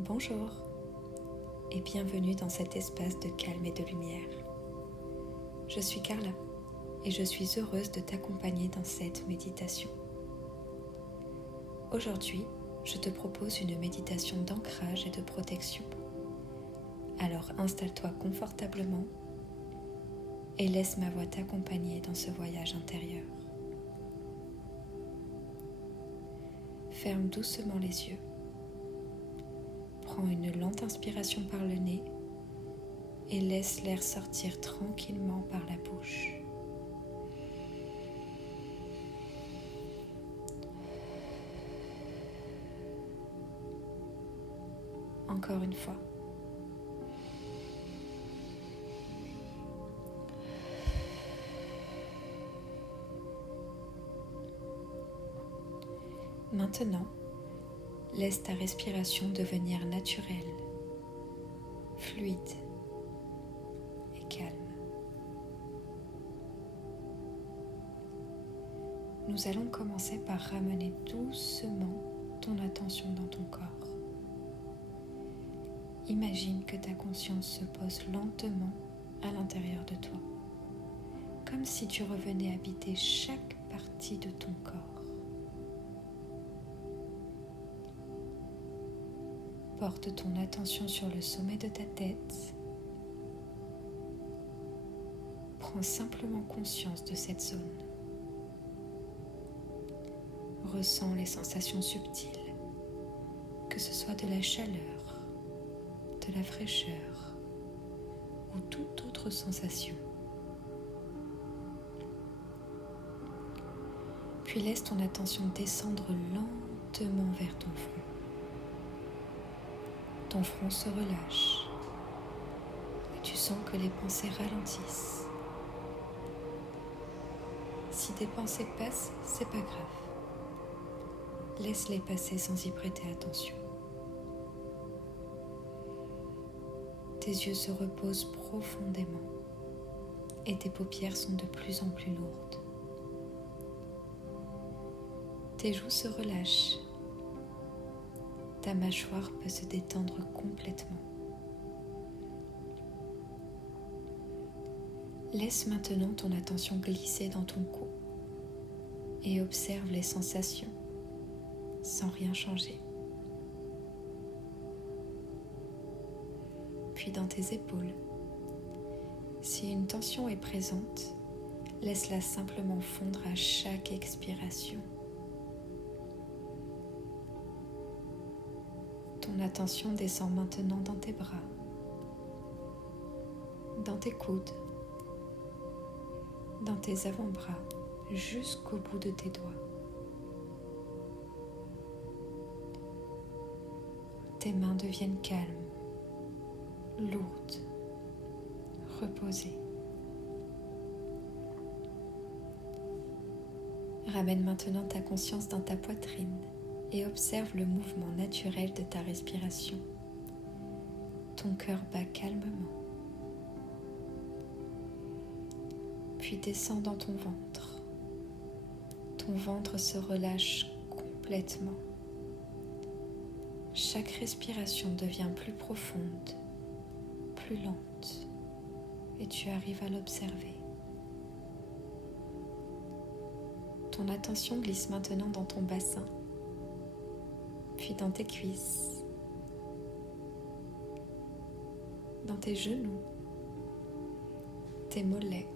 Bonjour et bienvenue dans cet espace de calme et de lumière. Je suis Carla et je suis heureuse de t'accompagner dans cette méditation. Aujourd'hui, je te propose une méditation d'ancrage et de protection. Alors installe-toi confortablement et laisse ma voix t'accompagner dans ce voyage intérieur. Ferme doucement les yeux. Prends une lente inspiration par le nez et laisse l'air sortir tranquillement par la bouche. Encore une fois. Maintenant, laisse ta respiration devenir naturelle, fluide et calme. Nous allons commencer par ramener doucement ton attention dans ton corps. Imagine que ta conscience se pose lentement à l'intérieur de toi, comme si tu revenais habiter chaque partie de ton corps. Porte ton attention sur le sommet de ta tête. Prends simplement conscience de cette zone. Ressens les sensations subtiles, que ce soit de la chaleur, de la fraîcheur ou toute autre sensation. Puis laisse ton attention descendre lentement vers ton front. Ton front se relâche et tu sens que les pensées ralentissent. Si des pensées passent, c'est pas grave. Laisse-les passer sans y prêter attention. Tes yeux se reposent profondément et tes paupières sont de plus en plus lourdes. Tes joues se relâchent. Ta mâchoire peut se détendre complètement. Laisse maintenant ton attention glisser dans ton cou et observe les sensations sans rien changer. Puis dans tes épaules, si une tension est présente, laisse-la simplement fondre à chaque expiration. Ton attention descend maintenant dans tes bras, dans tes coudes, dans tes avant-bras, jusqu'au bout de tes doigts. Tes mains deviennent calmes, lourdes, reposées. Ramène maintenant ta conscience dans ta poitrine et observe le mouvement naturel de ta respiration. Ton cœur bat calmement. Puis descend dans ton ventre. Ton ventre se relâche complètement. Chaque respiration devient plus profonde, plus lente, et tu arrives à l'observer. Ton attention glisse maintenant dans ton bassin, puis dans tes cuisses, dans tes genoux, tes mollets,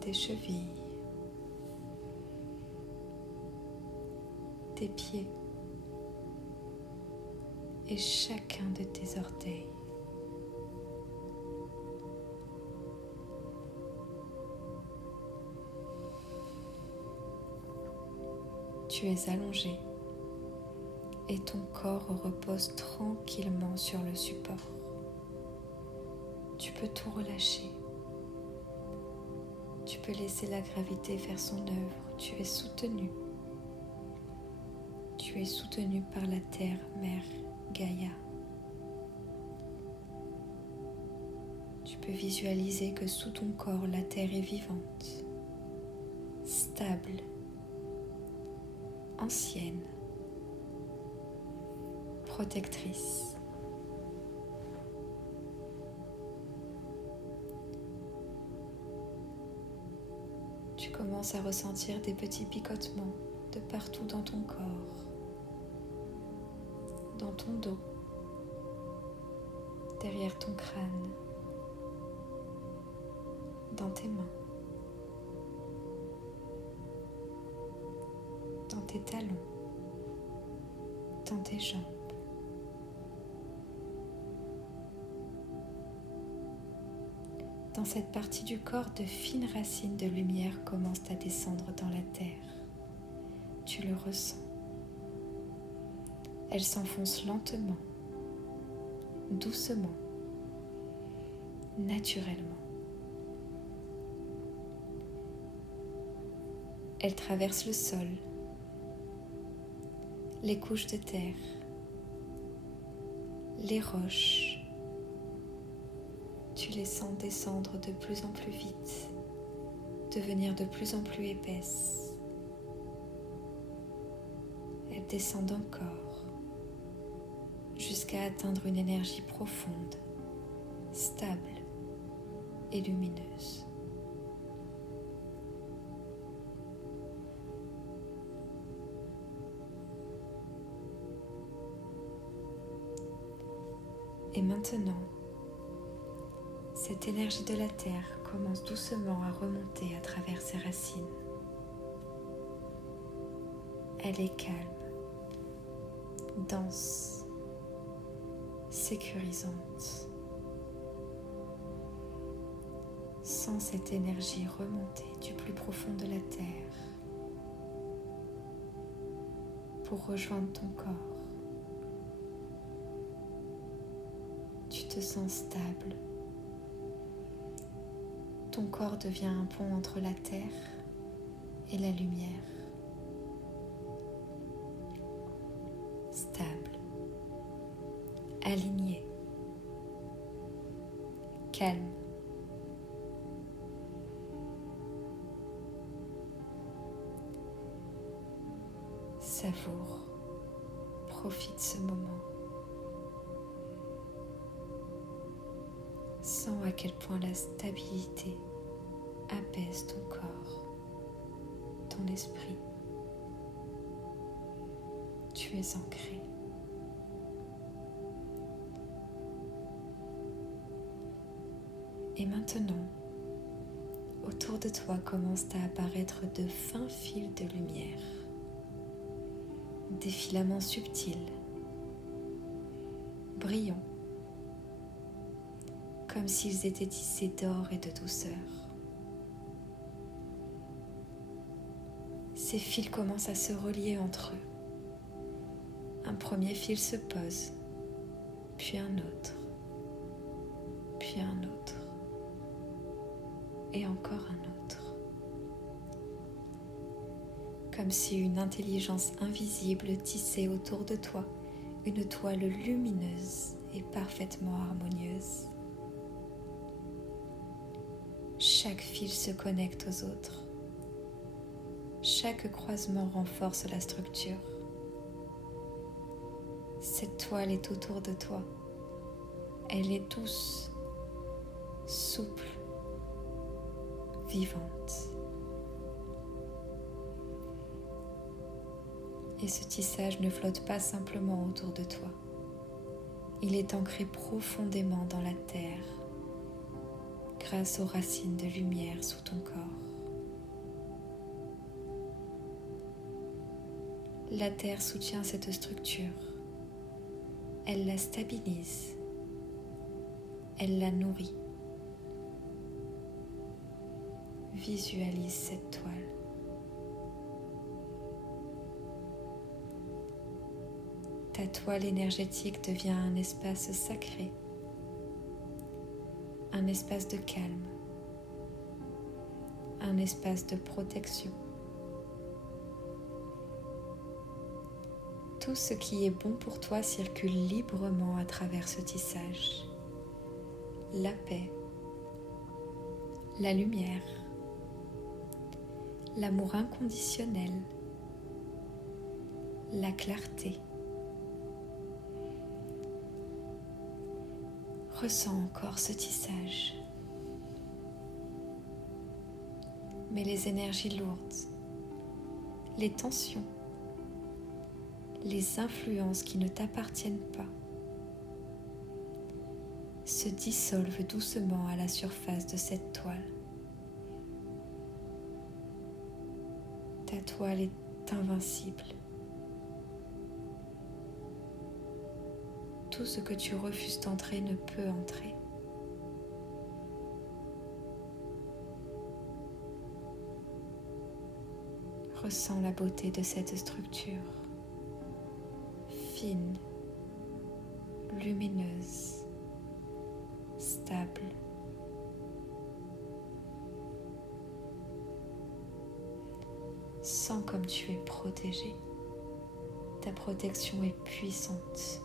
tes chevilles, tes pieds et chacun de tes orteils. Tu es allongé et ton corps repose tranquillement sur le support. Tu peux tout relâcher. Tu peux laisser la gravité faire son œuvre. Tu es soutenu. Tu es soutenu par la terre-mère Gaïa. Tu peux visualiser que sous ton corps, la terre est vivante, stable, ancienne, protectrice. Tu commences à ressentir des petits picotements de partout dans ton corps, dans ton dos, derrière ton crâne, dans tes mains, dans tes talons, dans tes jambes. Dans cette partie du corps, de fines racines de lumière commencent à descendre dans la terre. Tu le ressens. Elles s'enfoncent lentement, doucement, naturellement. Elles traversent le sol, les couches de terre, les roches. Tu les sens descendre de plus en plus vite, devenir de plus en plus épaisses. Elles descendent encore, jusqu'à atteindre une énergie profonde, stable et lumineuse. Et maintenant, cette énergie de la terre commence doucement à remonter à travers ses racines. Elle est calme, dense, sécurisante. Sens cette énergie remonter du plus profond de la terre pour rejoindre ton corps. Tu te sens stable. Ton corps devient un pont entre la terre et la lumière. Stable, aligné, calme. Savoure, profite ce moment. Sens à quel point la stabilité apaise ton corps, ton esprit. Tu es ancré. Et maintenant, autour de toi commencent à apparaître de fins fils de lumière, des filaments subtils, brillants, comme s'ils étaient tissés d'or et de douceur. Ces fils commencent à se relier entre eux. Un premier fil se pose, puis un autre, puis un autre, et encore un autre. Comme si une intelligence invisible tissait autour de toi une toile lumineuse et parfaitement harmonieuse. Chaque fil se connecte aux autres. Chaque croisement renforce la structure. Cette toile est autour de toi. Elle est douce, souple, vivante. Et ce tissage ne flotte pas simplement autour de toi. Il est ancré profondément dans la terre, grâce aux racines de lumière sous ton corps. La terre soutient cette structure. Elle la stabilise. Elle la nourrit. Visualise cette toile. Ta toile énergétique devient un espace sacré, un espace de calme, un espace de protection. Tout ce qui est bon pour toi circule librement à travers ce tissage. La paix, la lumière, l'amour inconditionnel, la clarté, Ressens encore ce tissage. Mais les énergies lourdes, les tensions, les influences qui ne t'appartiennent pas se dissolvent doucement à la surface de cette toile. Ta toile est invincible. Tout ce que tu refuses d'entrer ne peut entrer. Ressens la beauté de cette structure, fine, lumineuse, stable. Sens comme tu es protégé. Ta protection est puissante,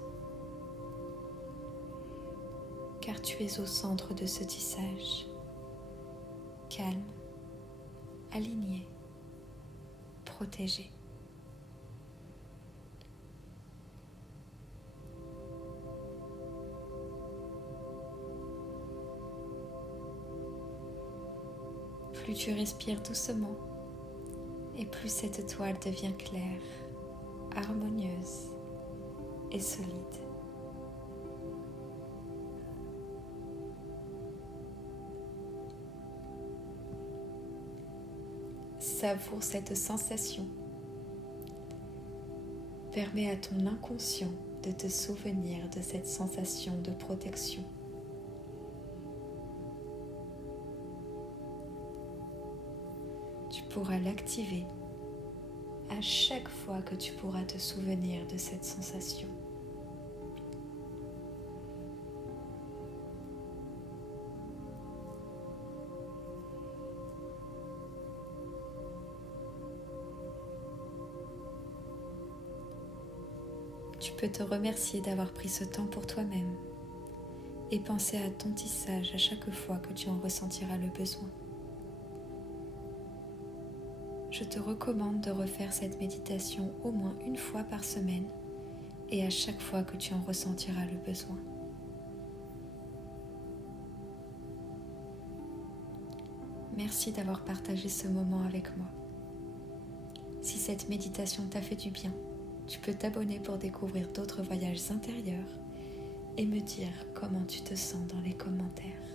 car tu es au centre de ce tissage, calme, aligné, protégé. Plus tu respires doucement, et plus cette toile devient claire, harmonieuse et solide. Savoure cette sensation. Permets à ton inconscient de te souvenir de cette sensation de protection. Tu pourras l'activer à chaque fois que tu pourras te souvenir de cette sensation. Tu peux te remercier d'avoir pris ce temps pour toi-même et penser à ton tissage à chaque fois que tu en ressentiras le besoin. Je te recommande de refaire cette méditation au moins une fois par semaine et à chaque fois que tu en ressentiras le besoin. Merci d'avoir partagé ce moment avec moi. Si cette méditation t'a fait du bien, tu peux t'abonner pour découvrir d'autres voyages intérieurs et me dire comment tu te sens dans les commentaires.